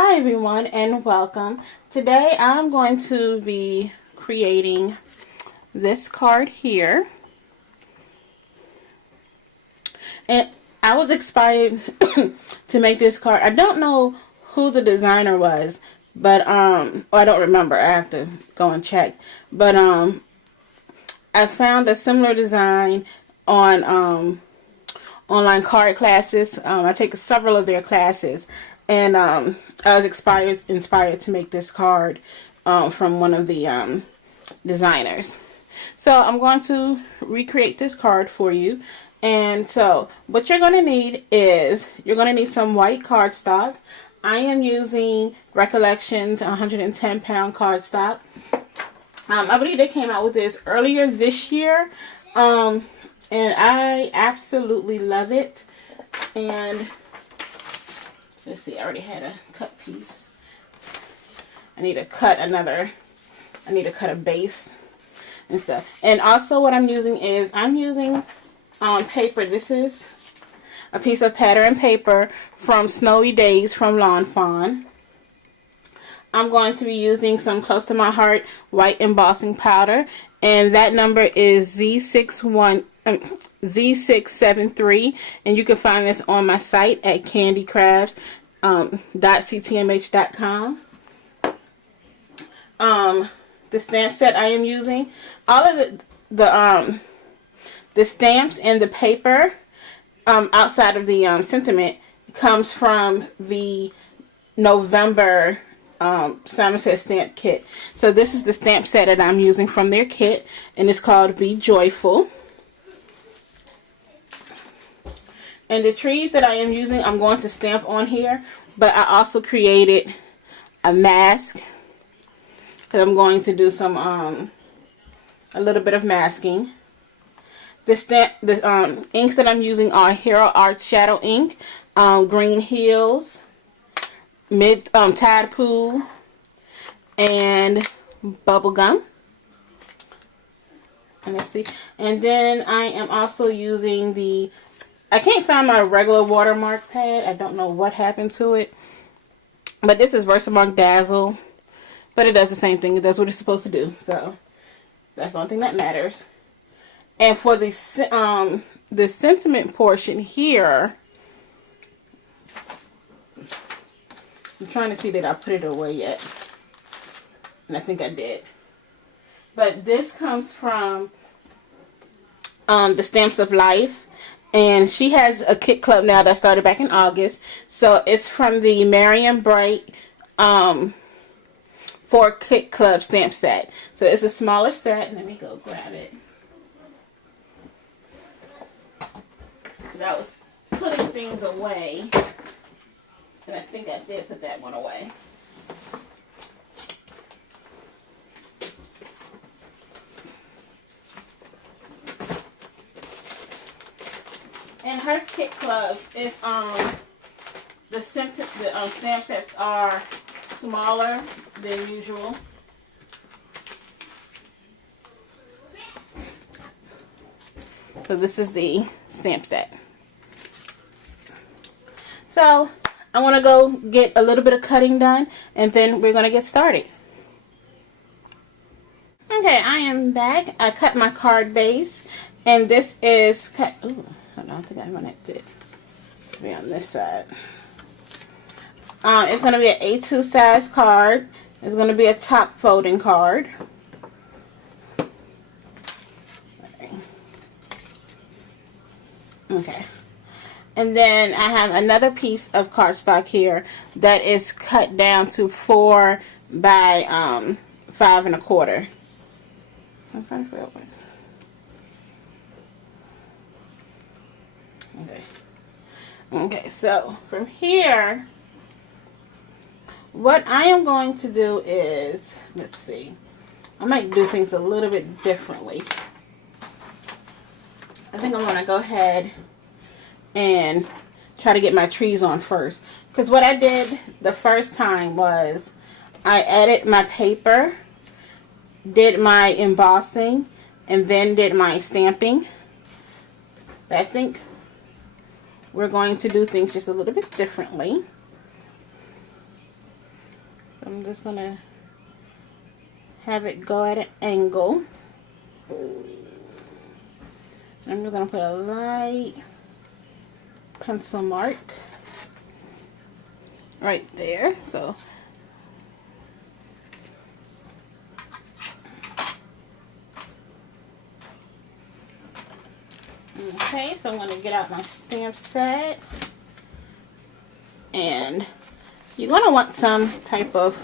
Hi everyone and welcome. Today I'm going to be creating this card here. And I was inspired to make this card. I don't know who the designer was, but I don't remember. I have to go and check. But I found a similar design on online card classes. I take several of their classes, and I was inspired to make this card from one of the designers. So I'm going to recreate this card for you. And so what you're going to need is you're going to need some white cardstock. I am using Recollections 110-pound cardstock. I believe they came out with this earlier this year. And I absolutely love it. And let's see, I already had a cut piece. I need to cut a base and stuff. And also what I'm using is I'm using paper. This is a piece of pattern paper from Snowy Days from Lawn Fawn. I'm going to be using some Close to My Heart white embossing powder, and that number is Z673, and you can find this on my site at candycraft.ctmh.com. The stamp set I am using, all of the stamps and the paper outside of the sentiment comes from the November Somerset stamp kit. So this is the stamp set that I'm using from their kit, and it's called Be Joyful. And the trees that I am using, I'm going to stamp on here, but I also created a mask because I'm going to do some a little bit of masking. The inks that I'm using are Hero Art Shadow ink, Green Hills, Tide Pool, and Bubblegum. And let's see. And then I am also using I can't find my regular watermark pad. I don't know what happened to it. But this is Versamark Dazzle. But it does the same thing. It does what it's supposed to do. So that's the only thing that matters. And for the sentiment portion here, I'm trying to see that I put it away yet. And I think I did. But this comes from the Stamps of Life. And she has a kit club now that started back in August. So it's from the Marion Bright 4 kit club stamp set. So it's a smaller set. Let me go grab it. I was putting things away, and I think I did put that one away. And her kit club is the stamp sets are smaller than usual. So this is the stamp set. So I want to go get a little bit of cutting done, and then we're going to get started. Okay, I am back. I cut my card base, and this is cut. Ooh, hold on, I think I want it to be on this side. It's going to be an A2 size card. It's going to be a top folding card. Okay. And then I have another piece of cardstock here that is cut down to 4 by 5 1/4. I'm trying to figure out what. Okay. Okay, so from here, what I am going to do is, let's see, I might do things a little bit differently. I think I'm going to go ahead and try to get my trees on first. Because what I did the first time was I added my paper, did my embossing, and then did my stamping. But I think we're going to do things just a little bit differently. I'm just going to have it go at an angle. I'm just going to put a light pencil mark right there. So okay, so I'm going to get out my stamp set, and you're going to want some type of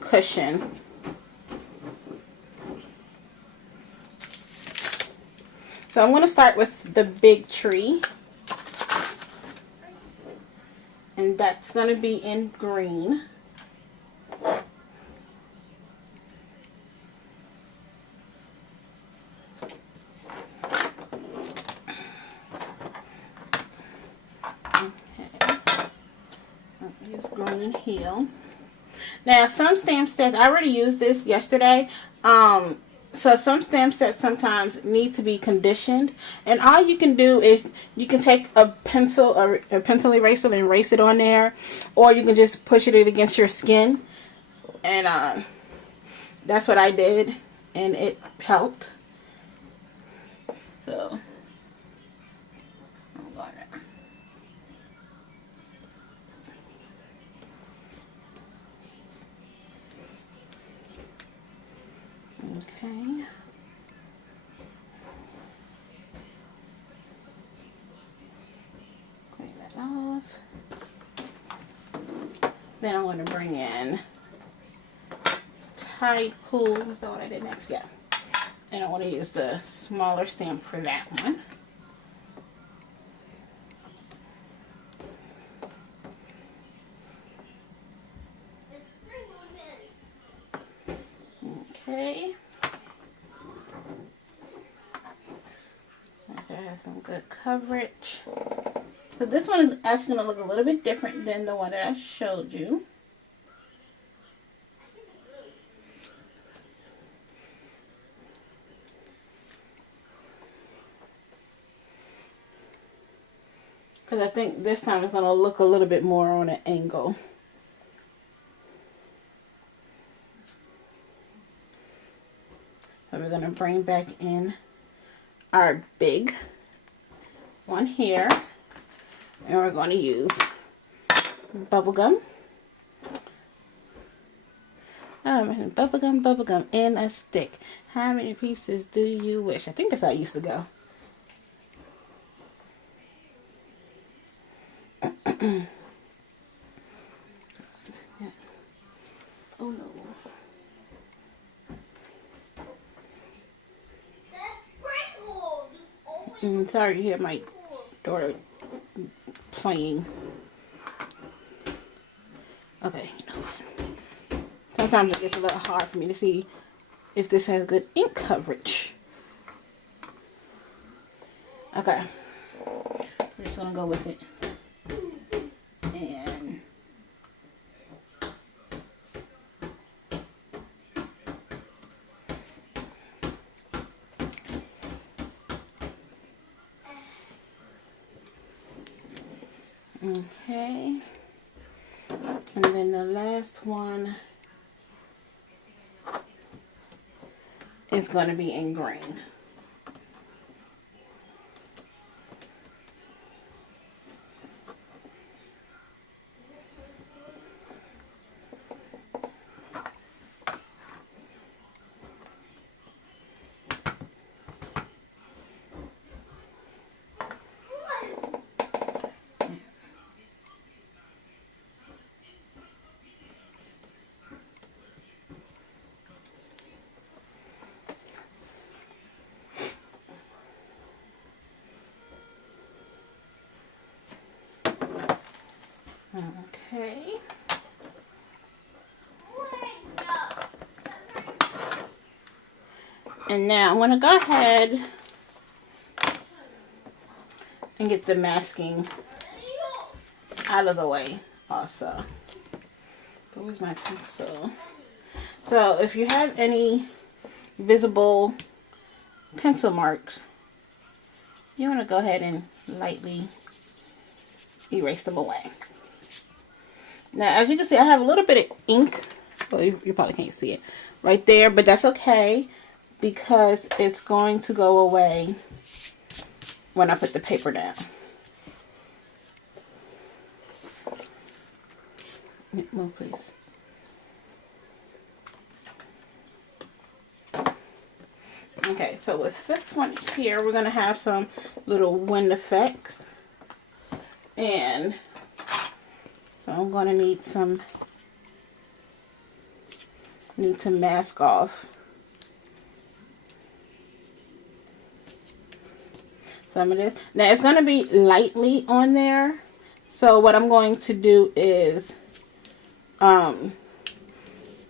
cushion. So I'm going to start with the big tree, and that's going to be in green. Green heel. Now some stamp sets, I already used this yesterday, so some stamp sets sometimes need to be conditioned, and all you can do is you can take a pencil or a pencil eraser and erase it on there, or you can just push it against your skin, and that's what I did, and it helped. So I'm going to okay. Clean that off. Then I'm going to bring in Tide Pool. Is that what I did next? Yeah. And I want to use the smaller stamp for that one. Okay. I have some good coverage. So this one is actually going to look a little bit different than the one that I showed you. Because I think this time it's going to look a little bit more on an angle. So we're going to bring back in our big one here. And we're going to use bubblegum. Bubblegum in a stick. How many pieces do you wish? I think that's how it used to go. Oh no. Sorry to hear my daughter playing. Okay, you know what? Sometimes it gets a little hard for me to see if this has good ink coverage. Okay. We're just gonna go with it. And okay. And then the last one is going to be in green. Okay. And now I'm going to go ahead and get the masking out of the way also. Where's my pencil? So if you have any visible pencil marks, you want to go ahead and lightly erase them away. Now, as you can see, I have a little bit of ink Well, you probably can't see it right there, but that's okay because it's going to go away when I put the paper down. Move, please. Okay, so with this one here, we're going to have some little wind effects. And so I'm going to need to mask off some of this. Now, it's going to be lightly on there. So what I'm going to do is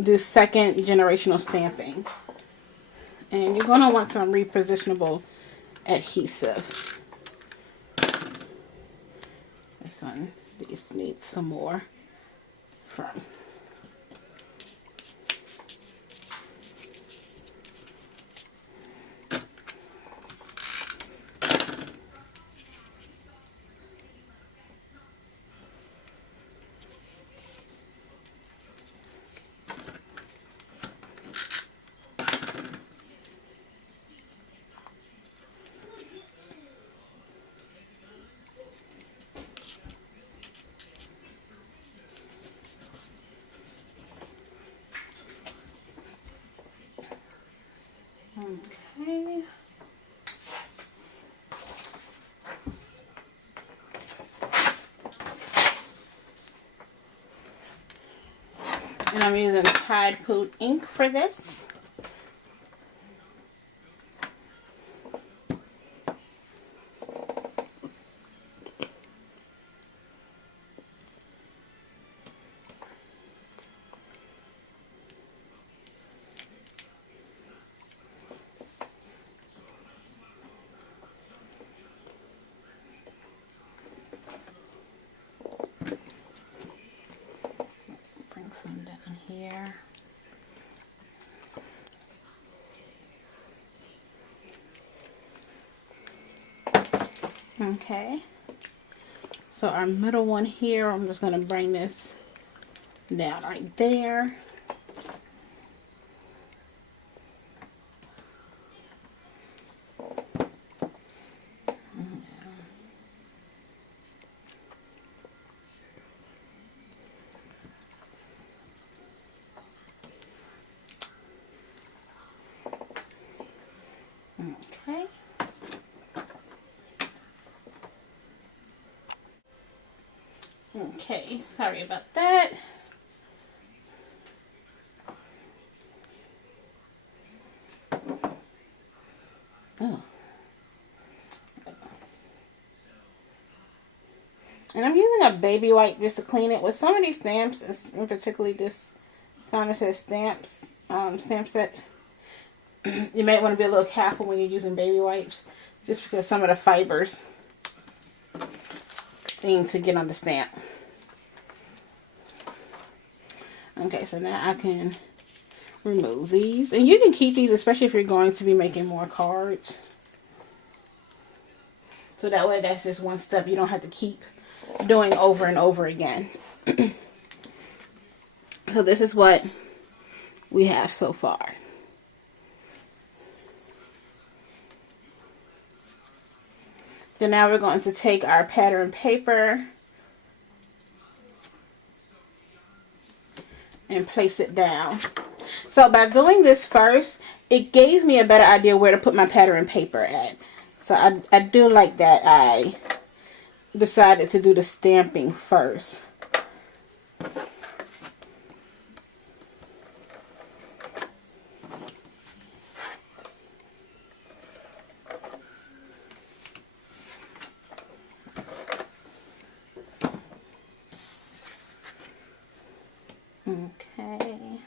do second generational stamping. And you're going to want some repositionable adhesive. This one, these need some more from. Okay. And I'm using Tide Food ink for this. Bring some down here. Okay, so our middle one here, I'm just going to bring this down right there. Okay. Okay, sorry about that. Oh. And I'm using a baby wipe just to clean it. With some of these stamps, and particularly this Simon Says stamps, stamp set, you might want to be a little careful when you're using baby wipes, just because some of the fibers seem to get on the stamp. Okay, so now I can remove these. And you can keep these, especially if you're going to be making more cards. So that way that's just one step you don't have to keep doing over and over again. So this is what we have so far. So now we're going to take our pattern paper and place it down. So by doing this first, it gave me a better idea where to put my pattern paper at. So I do like that I decided to do the stamping first. Okay.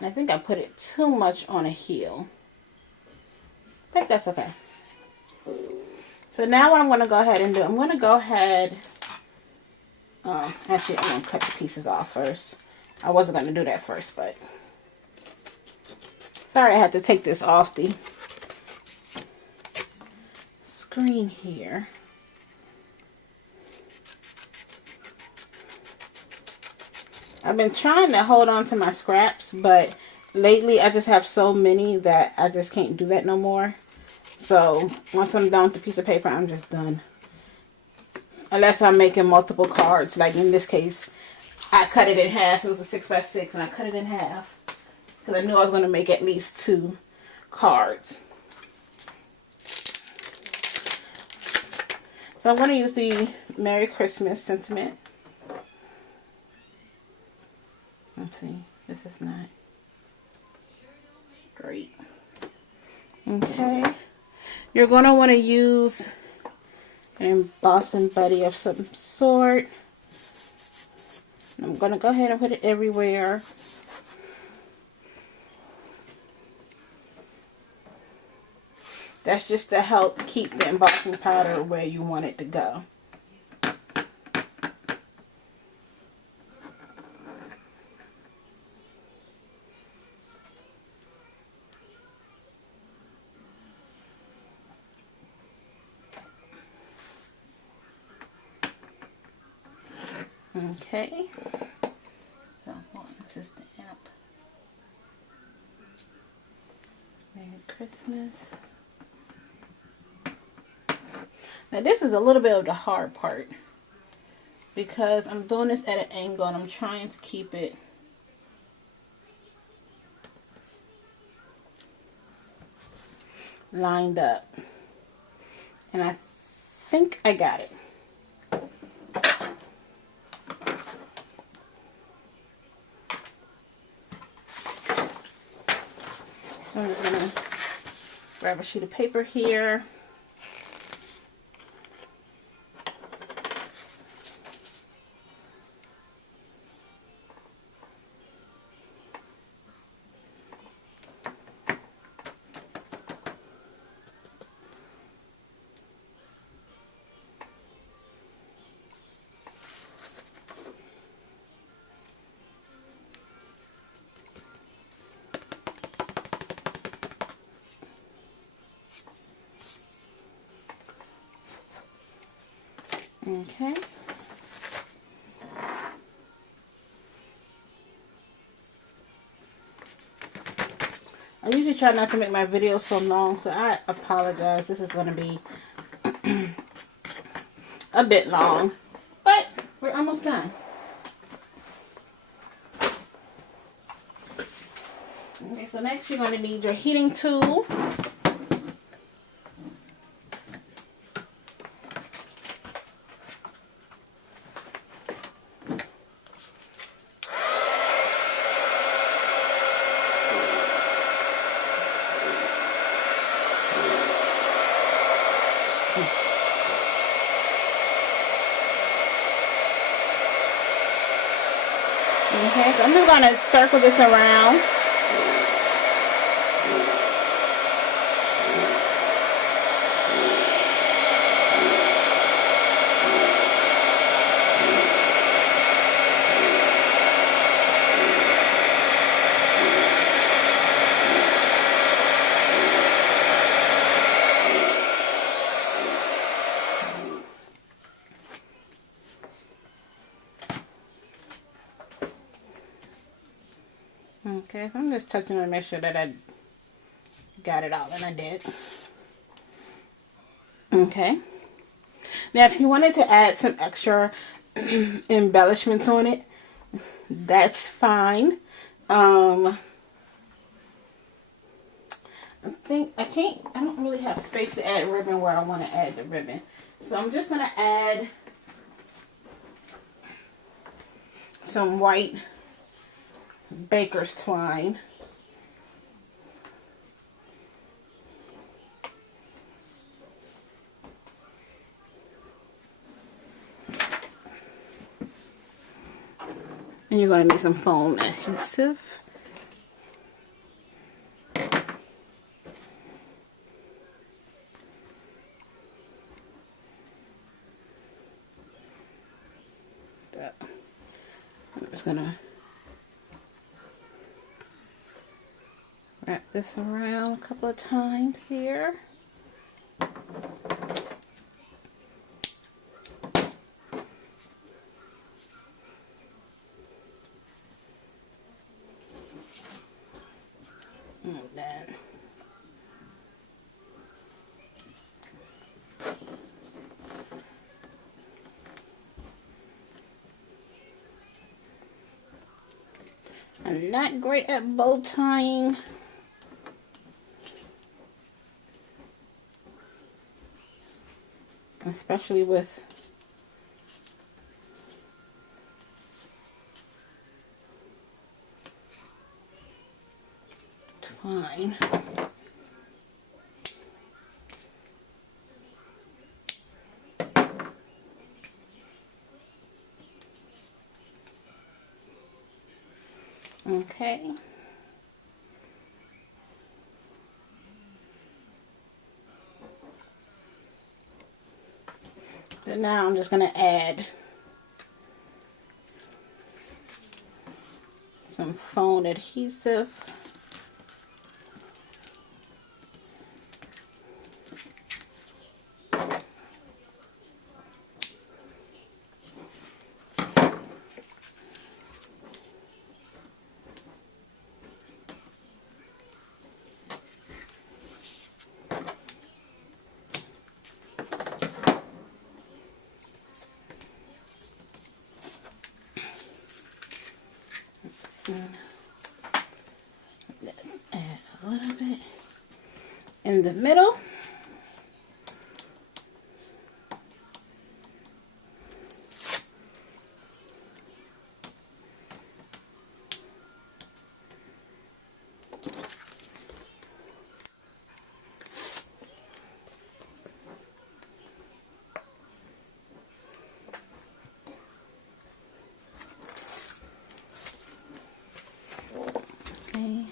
I think I put it too much on a heel, but that's okay. So now what I'm going to go ahead and do, I'm going to go ahead, actually I'm going to cut the pieces off first. I wasn't going to do that first, but Sorry, I had to take this off the screen here. I've been trying to hold on to my scraps, but lately I just have so many that I just can't do that no more. So once I'm done with the piece of paper, I'm just done. Unless I'm making multiple cards, like in this case, I cut it in half. It was a 6x6, and I cut it in half because I knew I was going to make at least 2 cards. So I'm going to use the Merry Christmas sentiment. Let's see. This is not great. Okay. You're going to want to use an embossing buddy of some sort. I'm going to go ahead and put it everywhere. That's just to help keep the embossing powder where you want it to go. Okay. So this is the app. Merry Christmas. Now this is a little bit of the hard part because I'm doing this at an angle and I'm trying to keep it lined up. And I think I got it. So I'm just going to grab a sheet of paper here. Okay. I usually try not to make my videos so long, so I apologize. This is going to be a bit long, but we're almost done. Okay, so next you're going to need your heating tool. Okay, so I'm just going to circle this around. Okay, so I'm just touching to make sure that I got it all, and I did. Okay. Now, if you wanted to add some extra embellishments on it, that's fine. I don't really have space to add ribbon where I want to add the ribbon. So I'm just going to add some white baker's twine. And you're going to need some foam adhesive. I'm just going to Wrap this around a couple of times here. And then I'm not great at bow tying. Especially with twine. Okay. So now I'm just going to add some foam adhesive. Let's add a little bit in the middle. Okay.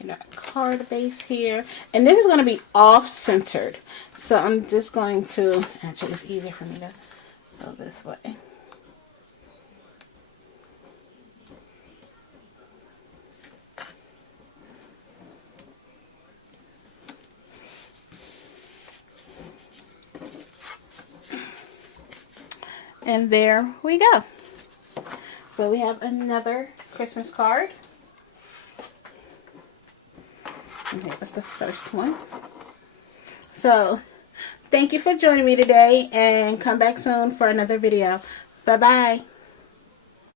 Get our card base here. And this is going to be off-centered. So I'm just going to, actually it's easier for me to go this way. And there we go. So we have another Christmas card. Okay, that's the first one. So, thank you for joining me today, and come back soon for another video. Bye-bye.